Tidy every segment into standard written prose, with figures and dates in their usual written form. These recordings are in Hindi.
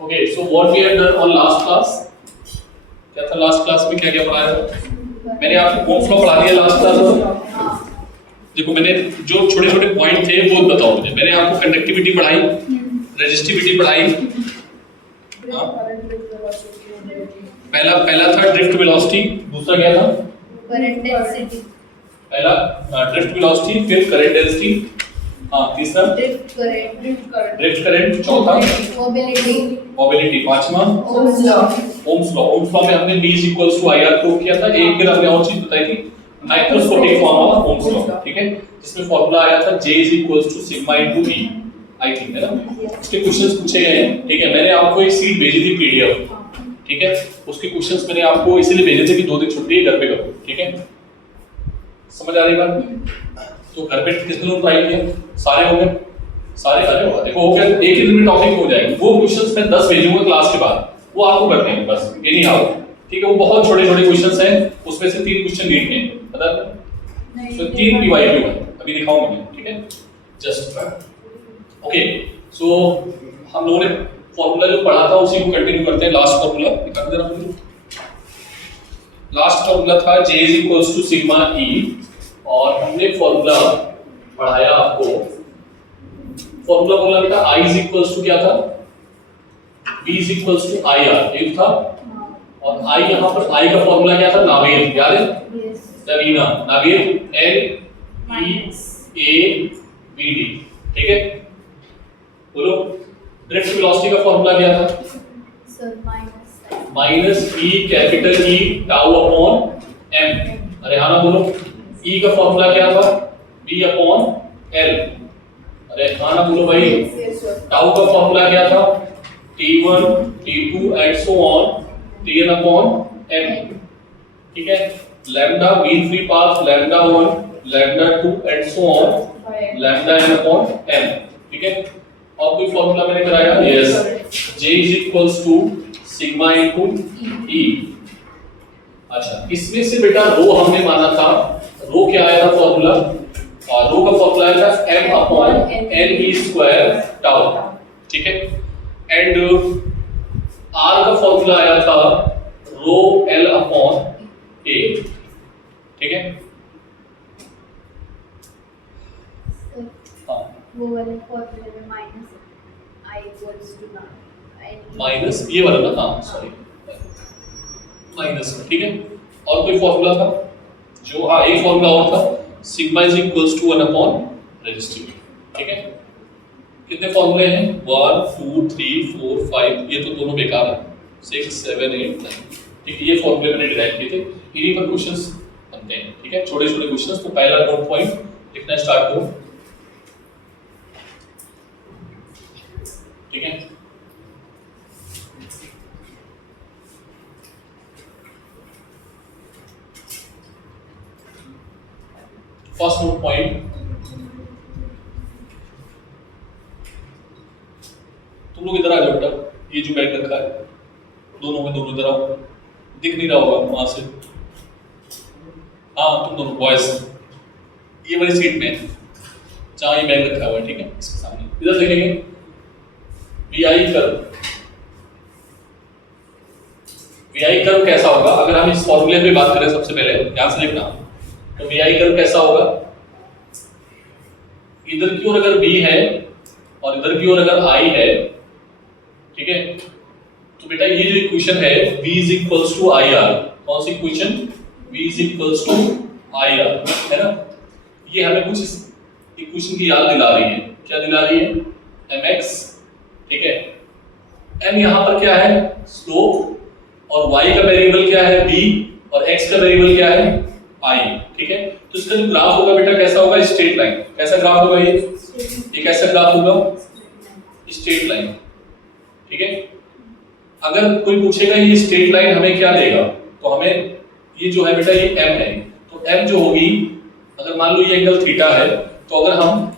Okay, so what we had done on last class, क्या था लास्ट क्लास में, क्या क्या पढ़ाया था? मैंने आपको ओम फ्लो पढ़ा दिया लास्ट क्लास में। देखो मैंने जो छोटे छोटे पॉइंट थे वो बताओ मुझे। मैंने आपको कंडक्टिविटी पढ़ाई, रेजिस्टिविटी पढ़ाई, पहला था ड्रिफ्ट वेलोसिटी, दूसरा क्या था? Current density. पहला ड्रिफ्ट वेलोसिटी, फिर करंट डेंसिटी, तीसरा ड्रिफ्ट करंट, चौथा मोबिलिटी, पांचवा ओम्स लॉ। ओम्स लॉ में हमने V = IR प्रूव किया था। एक फिर हमने और चीज बताई थी, microscopic form of Ohm's law, ठीक है, जिसमें फॉर्मूला आया था J = sigma * E, I think, है ना। उसके क्वेश्चंस पूछे गए हैं, ठीक है। मैंने आपको एक सीट भेजी थी PDF, ठीक है। उसके क्वेश्चंस मैंने आपको इसीलिए भेजे थे कि 2 दिन छुट्टी है, घर पे करो, ठीक है। समझ आ रही बात? तो घर पे किसने लोग ट्राई किया? सारे हो गए? सारे अरे वाह, देखो हो गया। एक ही दिन में टॉपिक हो जाएगी। वो क्वेश्चंस मैं 10 भेजूंगा क्लास के बाद, वो आपको करने हैं बस, एनी हाउ, ठीक है। वो बहुत छोटे छोटे क्वेश्चंस हैं, उसमें से 3 क्वेश्चन लीड हैं, पता है? सो 3 PYQ है, अभी दिखाऊंगा मैं, ठीक है। जस्ट ओके, सो हम लोगों ने फॉर्मूला जो पढ़ा था उसी को कंटिन्यू करते हैं। लास्ट फॉर्मूला निकाल देना मुझे। लास्ट फॉर्मूला था J = सिग्मा E, और हमने फॉर्मूला पढ़ाया आपको। फॉर्मूला बोला बेटा I = क्या था? V = IR, एक था। और I यहाँ पर I का फॉर्मूला क्या था? नावेर, याद है? नवीना, नावेर NEAVD, ठीक है। बोलो ड्रिफ्ट वेलोसिटी का फॉर्मूला क्या था? Sir minus E capital E tau upon M। अरे हाँ ना, बोलो E का फॉर्मूला क्या था? V/L। अरे हाँ ना, बोलो भाई। टाउ का फॉर्मूला क्या था? T1 T2 and so on Tn/m, ठीक है। Lambda mean free path, λ1 λ2 and so on λn/m, ठीक है। और कोई फॉर्मूला मैंने कराया? Yes, J = sigma * E। अच्छा, इसमें से बेटा रो हमने माना था। रो क्या आया था फॉर्मूला? रो का फॉर्मूला आया था m/ne² टाउ, ठीक है। एंड R का फॉर्मूला आया था ρl/a, ठीक है। वो वाले फॉर्मूले में माइनस ये वाला ना, हाँ सॉरी, माइनस में, ठीक है। और कोई फॉर्मूला था जो, हाँ एक फॉर्मूला और था, सिग्मा = 1/रेजिस्टिविटी, ठीक है। कितने फॉर्मूले हैं? 1 2 3 4 5, ये तो दोनों बेकार है। 6 7 8 9, ठीक है। ये फॉर्मूले मैंने डिराइव किए थे, इन्हीं पर क्वेश्चंस बनते हैं, ठीक है। छोटे छोटे क्वेश्चंस। तो पहला नोट पॉइंट लिखना स्टार्ट करो, ठीक है। फर्स्ट नोट पॉइंट, तुम लोग इधर आ जाओ बेटा। ये जो बैग रखा है, दोनों में दोनों इधर आओ। दिख नहीं रहा होगा वहां से, हाँ तुम दोनों बॉयज ये वाली सीट में जहाँ ये बैग रखा हुआ है, ठीक है, इसके सामने इधर देखेंगे। VI कर्व कैसा होगा? अगर हम इस फॉर्मूले पे बात करें, सबसे पहले ध्यान से देखना। तो VI कर्व कैसा होगा? इधर की ओर अगर V है और इधर की ओर अगर I है, ठीक है, तो बेटा ये जो इक्वेशन है V = IR, कौन सी इक्वेशन? V = IR, है ना। ये हमें कुछ इस इक्वेशन की याद दिला रही है। क्या दिला रही है? mx, ठीक है। m यहाँ पर क्या है? स्लोप, और y का वेरिएबल क्या है? v, और x का वेरिएबल क्या है? I, ठीक है। तो इसका जो ग्राफ होगा बेटा कैसा होगा? Straight line. कैसा ग्राफ होगा ये? कैसा ग्राफ होगा? स्ट्रेट लाइन, ठीक है। अगर कोई पूछेगा ये स्ट्रेट लाइन हमें क्या देगा, तो हमें ये जो है बेटा ये m है। तो m जो होगी, अगर मान लो ये एंगल थीटा है, तो अगर हम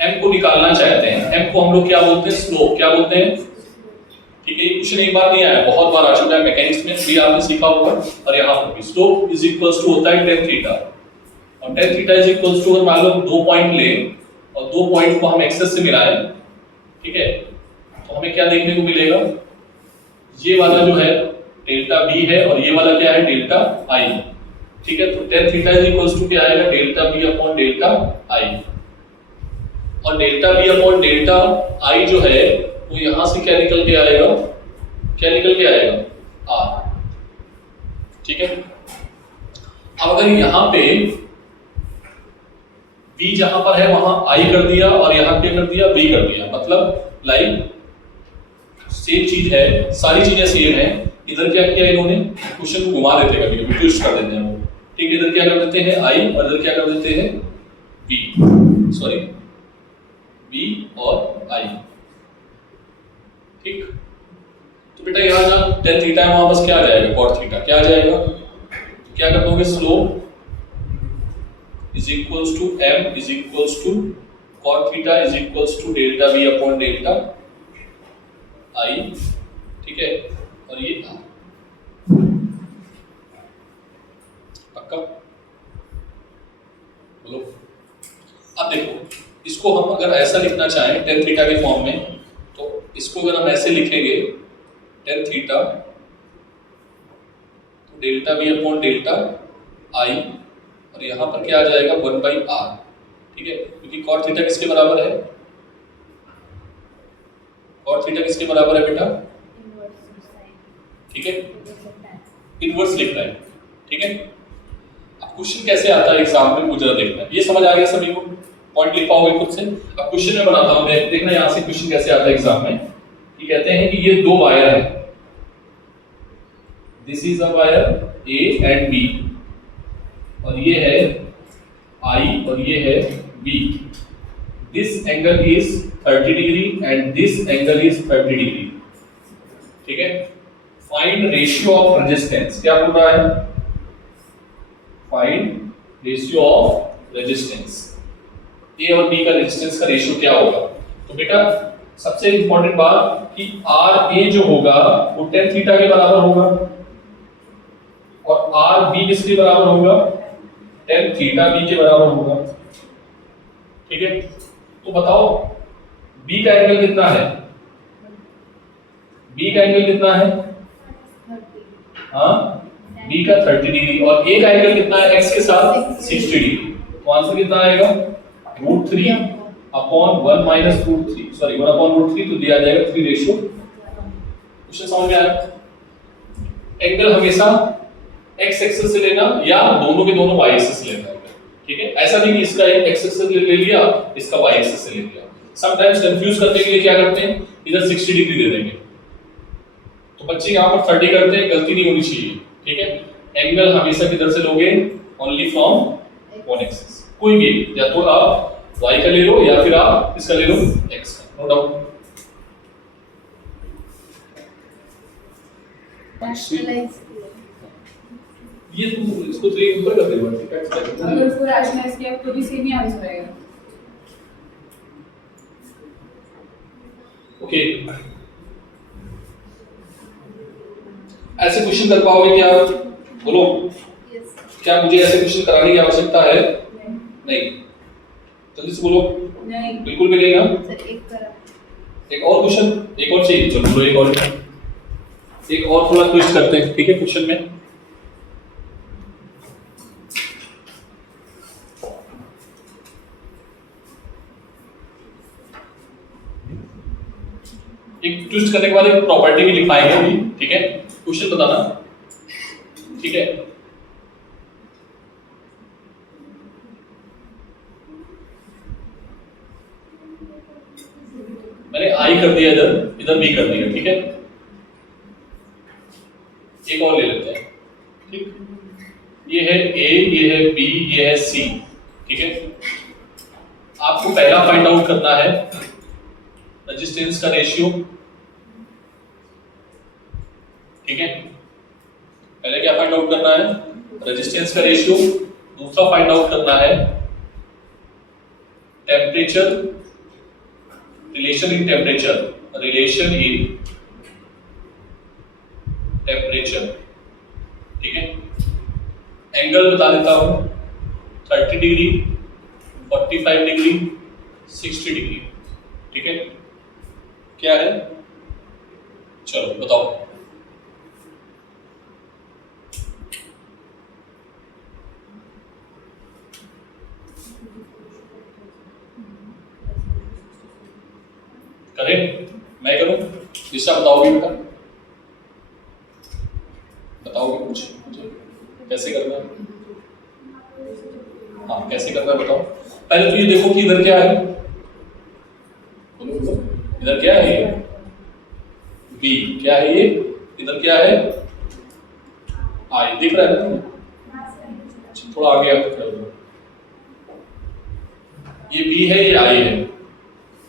m को निकालना चाहते हैं, m को हम लोग क्या बोलते हैं? स्लोप। क्या बोलते हैं? ठीक है। ये क्वेश्चन एक बार नहीं आया, बहुत बार आ चुका है मैकेनिक्स में, भी आपने सीखा होगा। और यहाँ पर भी स्लोप = होता है tan थीटा, और tan थीटा = अगर मान लो 2 पॉइंट ले और 2 पॉइंट को हम एक्सेस से मिलाएं, ठीक है, तो हमें क्या देखने को मिलेगा? ये वाला जो है डेल्टा बी है और ये वाला क्या है डेल्टा आई, ठीक है। तो tan theta is equals to क्या आएगा delta B upon delta I, और delta B upon delta I जो है वो यहां से क्या निकल के आएगा, क्या निकल के आएगा आर, ठीक है। अब अगर यहां पे b जहां पर है वहां i कर दिया और यहां क्या कर दिया b कर दिया, मतलब लाइक सेम चीज है, सारी चीजें सेम है। इधर क्या किया इन्होंने, क्वेश्चन को घुमा देते हैं, कभी ट्विस्ट कर देते हैं वो, ठीक है। इधर क्या कर देते हैं i और इधर क्या कर देते हैं b, सॉरी b और i, ठीक। तो बेटा यहाँ जहाँ tan थीटा है वहां बस क्या आ जाएगा cot थीटा, क्या आ जाएगा, तो क्या कर दोगे slope is equals to m is equals to cot theta is equals to delta v upon delta I, ठीक है। और ये पक्का बोलो। अब देखो इसको हम अगर ऐसा लिखना चाहें tan थीटा के फॉर्म में, तो इसको अगर हम ऐसे लिखेंगे tan थीटा तो delta v upon delta I, और यहाँ पर क्या आ जाएगा 1/r, ठीक है। क्योंकि cot थीटा किसके बराबर है, cot थीटा किसके बराबर है बेटा, ठीक है, इनवर्स लिख रहा है, ठीक है। अब क्वेश्चन कैसे आता है एग्जाम में वो जरा देखना है, ये समझ आ गया सभी को, पॉइंट लिख पाओगे खुद से। अब क्वेश्चन में बनाता हूं मैं, देखना यहाँ से क्वेश्चन कैसे आता है एग्जाम में। ये कहते हैं कि ये दो वायर है, this is a wire A and B, और ये है I और ये है B, this angle is 30 degree and this angle is 30 degree, ठीक है। फाइंड रेशियो ऑफ रेजिस्टेंस, क्या बोल रहा है, find ratio of resistance, A और B का रेजिस्टेंस का रेशियो क्या होगा। तो बेटा सबसे इंपॉर्टेंट बात कि RA जो होगा वो tan थीटा के बराबर होगा, और RB किसके बराबर होगा, tan थीटा b के बराबर होगा, ठीक है। तो बताओ b का एंगल कितना है, b का एंगल कितना है, हाँ b का 30 डिग्री, और a का एंगल कितना है x के साथ 60 डिग्री। तो आंसर कितना आएगा √3 अपॉन 1 माइनस √3, सॉरी 1 अपॉन √3, तो दिया जाएगा 3 रेशियो। क्वेश्चन समझ में आया। एंगल हमेशा x एक्सिस से लेना या दोनों के दोनों y एक्सिस से लेना, ठीक है। ऐसा नहीं कि इसका एक x एक्सिस ले लिया इसका y एक्सिस से ले लिया। समटाइम्स कंफ्यूज करने के लिए क्या करते हैं, इधर 60 डिग्री दे देंगे, तो बच्चे यहाँ पर 30 करते हैं, गलती नहीं होनी चाहिए, ठीक है। एंगल हमेशा किधर से लोगे, ओनली फ्रॉम वन एक्सिस, कोई भी, या तो आप y का ले लो या फिर आप इसका ले लो x का, नो डाउट। ये तुम इसको 3 ऊपर कर देना, ठीक है। अगर उसको रैशनलाइज किया तो भी सेम ही आंसर आएगा। ओके, ऐसे क्वेश्चन कर पाओगे क्या, बोलो। क्या मुझे ऐसे क्वेश्चन कराने की आवश्यकता है, नहीं, जल्दी से बोलो। नहीं, बिल्कुल भी नहीं ना। सर एक करा, एक और क्वेश्चन, एक और चाहिए, चलो बोलो एक और थोड़ा ट्विस्ट करते हैं, ठीक है। क्वेश्चन में एक ट्विस्ट करने के बाद एक प्रॉपर्टी भी लिखाएंगे अभी, ठीक है। क्वेश्चन बताना, ठीक है। मैंने आई कर दिया, इधर इधर बी कर दिया, ठीक है। एक और ले लेते हैं, ठीक। ये है ए, ये है बी, ये है सी, ठीक है। आपको पहला फाइंड आउट करना है रेजिस्टेंस का रेशियो, ठीक है। पहले क्या फाइंड आउट करना है, रेजिस्टेंस का रेशियो। दूसरा फाइंड आउट करना है temperature, relation in temperature, relation in temperature, ठीक है। एंगल बता देता हूं 30 डिग्री, 45 डिग्री, 60 डिग्री, ठीक है। क्या है, चलो बताओ। दिशा बताओगे बेटा, बताओगे कुछ मुझे कैसे करना है? हाँ कैसे करना है बताओ। पहले तो ये देखो कि इधर क्या है, बोलो इधर क्या है, ये बी, क्या है ये, इधर क्या है आई, दिख रहा है ना? थोड़ा आगे कर दो, ये बी है ये आई है,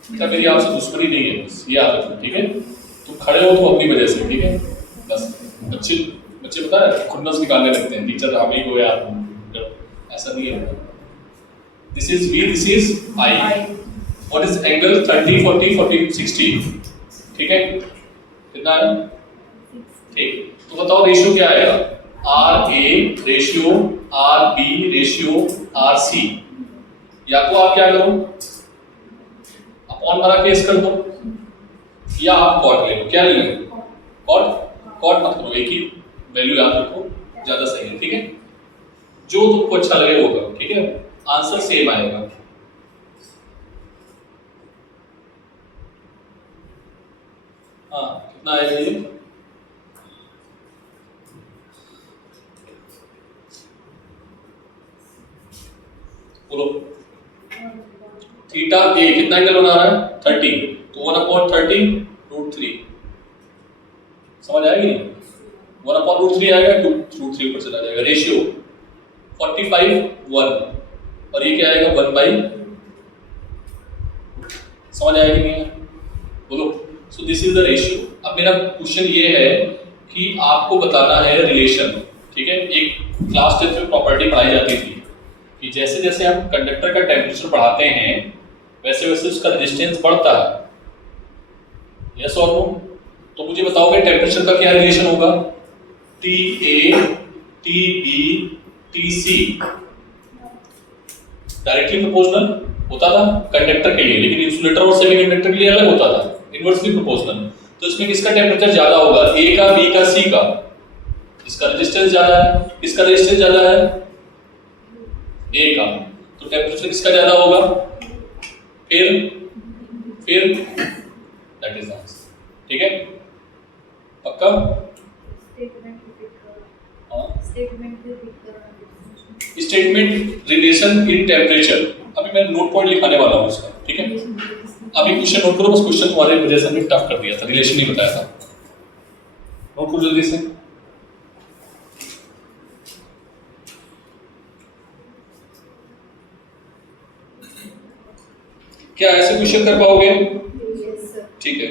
क्या मेरी आपसे दुश्मनी नहीं है, बस ये याद रखना ठीक है। तुम खड़े हो तो अपनी वजह से, ठीक है बस। बच्चे बच्चे पता है खुन्नस निकालने लगते हैं, टीचर हम ही को यार, ऐसा नहीं है। This is B, this is I. What is angle 30 40 40 60, ठीक है कितना है, ठीक। तो बताओ रेशियो क्या आएगा, R A ratio R B ratio R C. या तो आप क्या करो, अपॉन बना के इसकर दो, या आप कॉट ले लो, क्या ले लो कॉट, कॉट मत करो, एक ही वैल्यू याद रखो ज्यादा सही है, ठीक है जो तुमको अच्छा लगे वो करो, ठीक है आंसर सेम आएगा। हाँ कितना आएगा ये, बोलो थीटा ए कितना एंगल बना रहा है 30, तो 1/30 √3, समझ आएगी नहीं, 1/√3 आएगा, 2√3 ऊपर चला जाएगा। रेशियो 45 1 और ये क्या आएगा 1/, समझ आएगी नहीं, बोलो। So this is the ratio. अब मेरा क्वेश्चन ये है कि आपको बताना है रिलेशन, ठीक है। एक क्लास 10 में प्रॉपर्टी पढ़ाई जाती थी कि जैसे जैसे हम कंडक्टर का टेम्परेचर बढ़ाते हैं वैसे वैसे उसका रेजिस्टेंस बढ़ता है, यस और नो। तो मुझे बताओगे टेम्परेचर का क्या रिलेशन होगा, T A T B T C, directly proportional होता था कंडक्टर के लिए, लेकिन इंसुलेटर और सेमीकंडक्टर के लिए अलग होता था, इनवर्सली प्रोपोर्शनल। तो इसमें किसका टेम्परेचर ज्यादा होगा, ए का, बी का, सी का, इसका रेजिस्टेंस ज्यादा है, इसका रेजिस्टेंस ज्यादा है ए का, तो टेम्परेचर किसका ज्यादा होगा, फिर दैट इज आंसर, ठीक है पक्का। स्टेटमेंट रिलेशन इन टेम्परेचर, अभी मैं नोट पॉइंट लिखाने वाला हूँ उसका, ठीक है। अभी क्वेश्चन नोट करो, बस क्वेश्चन तुम्हारे वजह से टफ कर दिया था, रिलेशन नहीं बताया था, नोट करो जल्दी से। क्या ऐसे क्वेश्चन कर पाओगे, ठीक है।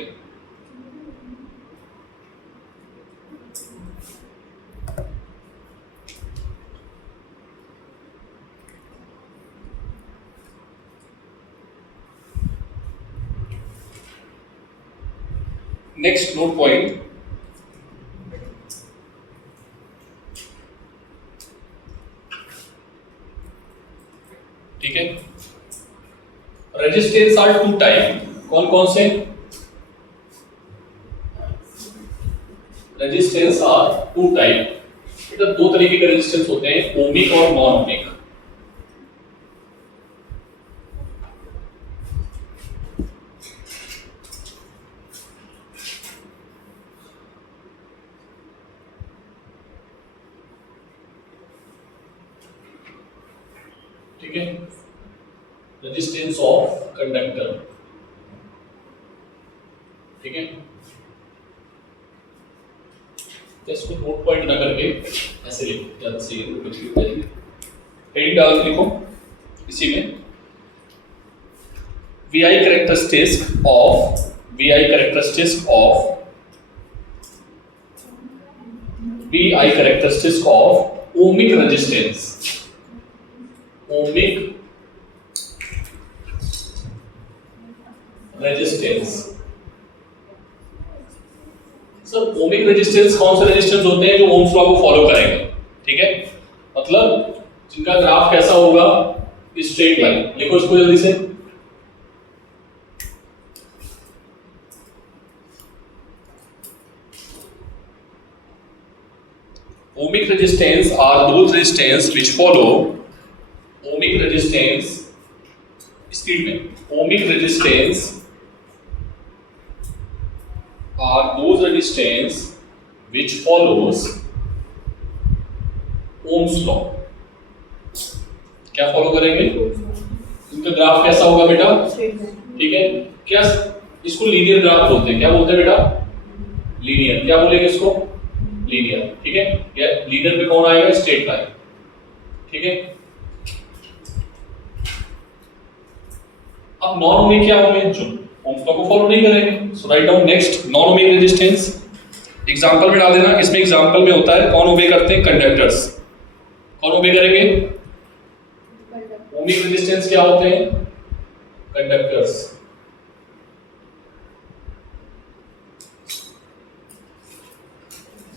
नेक्स्ट नोट पॉइंट, ठीक है। रेजिस्टेंस आर टू टाइप, कौन कौन से, रेजिस्टेंस आर टू टाइप, बेटा दो तरीके के रेजिस्टेंस होते हैं, ओमिक और नॉन ओमिक। ठीक है, रेजिस्टेंस ऑफ कंडक्टर, ठीक है। तो इसको नोट पॉइंट ना करके ऐसे लिखो, ज्यादा सही है, कुछ भी हेडिंग डाल के लिखो इसी में, VI characteristic of VI characteristic of ohmic resistance, ohmic resistance. Sir ohmic resistance कौन से रेजिस्टेंस होते हैं, जो ओम्स लॉ को फॉलो करेंगे, ठीक है। मतलब जिनका ग्राफ कैसा होगा, स्ट्रेट लाइन, लिखो इसको जल्दी से। Ohmic resistance are those resistance which follow, ohmic resistance, speed में, ohmic resistance are those resistance which follows Ohm's law. क्या फॉलो करेंगे? इनका ग्राफ कैसा होगा बेटा? ठीक है, क्या इसको लीनियर ग्राफ बोलते हैं? क्या बोलते हैं बेटा? लीनियर। क्या बोलेंगे इसको? लीनियर। ठीक है, या लीनियर पे कौन आएगा? Straight line. ठीक है, अब नॉन ओमिक क्या होंगे? जो ओम्स लॉ को फॉलो नहीं करेंगे। So right down next non ohmic resistance. Example में डाल देना। इसमें एग्जांपल में होता है कौन ओबे करते हैं? कंडक्टर्स। कौन ओबे करेंगे? ओमिक रेजिस्टेंस क्या होते हैं? कंडक्टर्स।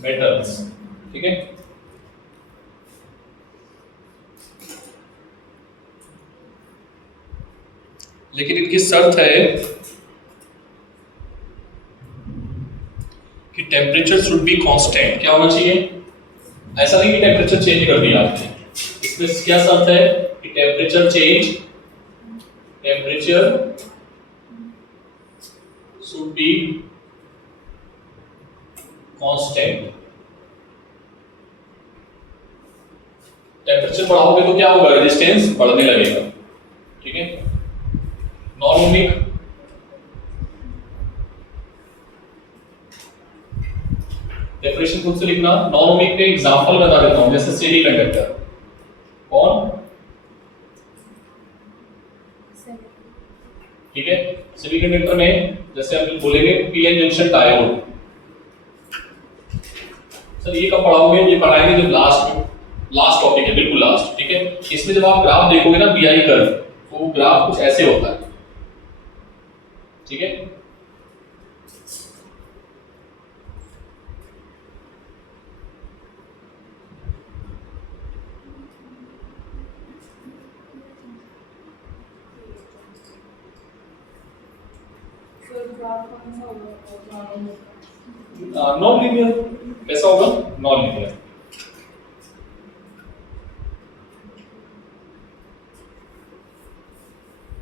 मेटल्स। ठीक है, लेकिन इनकी शर्त है कि टेम्परेचर शुड बी कांस्टेंट। क्या होना चाहिए? ऐसा नहीं कि टेम्परेचर चेंज कर दिया आपने। इसमें क्या शर्त है कि temperature should be constant. Temperature बढ़ाओगे तो क्या होगा? रेजिस्टेंस बढ़ने लगेगा। ठीक है, नॉन ओमिक डेफिनेशन खुद से लिखना। नॉन ओमिक पे एग्जांपल बता देता हूं, जैसे सेमी कंडक्टर। कौन? ठीक है, सेमी कंडक्टर में जैसे हम बोलेंगे पीएन जंक्शन डायोड। सर ये कब पढ़ाओगे? ये पढ़ाएंगे जब लास्ट टॉपिक है, बिल्कुल लास्ट। ठीक है, इसमें जब आप ग्राफ देखोगे ना पीआई कर्व, तो वो ग्राफ कुछ ऐसे होता है। ठीक है, नॉन लीनियर। कैसा होगा? Non linear.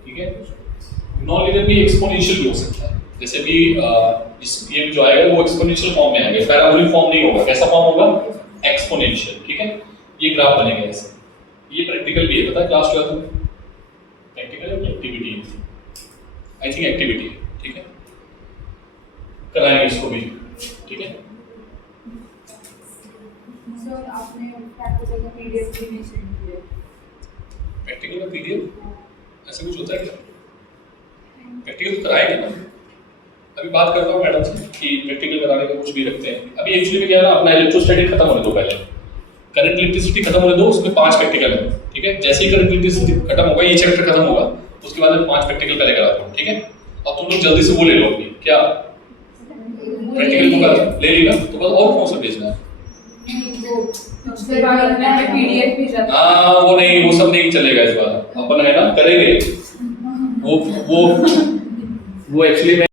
ठीक है, नॉन लीनियर भी एक्सपोनेंशियल भी हो सकता है। जैसे भी ये जो आएगा वो एक्सपोनेंशियल फॉर्म में आएगा, पैराबोलिक फॉर्म नहीं होगा। कैसा फॉर्म होगा? एक्सपोनेंशियल। ठीक है, ये ग्राफ बनेगा ऐसे। ये प्रैक्टिकल भी है, पता है क्लास 12 में? प्रैक्टिकल है, एक्टिविटी है, आई थिंक एक्टिविटी है। ठीक है, कराएंगे इसको भी। ठीक है, सर आपने प्रैक्टिकल का पीडीएफ भी नहीं सेंड किया। प्रैक्टिकल का पीडीएफ ऐसा कुछ होता है क्या? प्रैक्टिकल तो कराएंगे ना। अभी बात करता हूँ मैडम से कि प्रैक्टिकल कराने का कुछ भी रखते हैं। अभी एक्चुअली में क्या है ना, अपना इलेक्ट्रोस्टैटिक खत्म होने दो पहले, करंट इलेक्ट्रिसिटी खत्म होने दो, उसमें 5 प्रैक्टिकल है। ठीक है, जैसे ही करंट इलेक्ट्रिसिटी खत्म होगा, ये चैप्टर खत्म होगा, उसके बाद मैं 5 प्रैक्टिकल पहले कराता हूँ। ठीक है, अब तुम लोग जल्दी से वो ले लो अपनी, क्या प्रैक्टिकल बुक ले ली ना, तो बस और कौन सा भेजना है? उसके बाद मैं पीडीएफ भी जाता। हाँ, वो नहीं, वो सब नहीं चलेगा इस बार। अपन है ना करेंगे वो एक्चुअली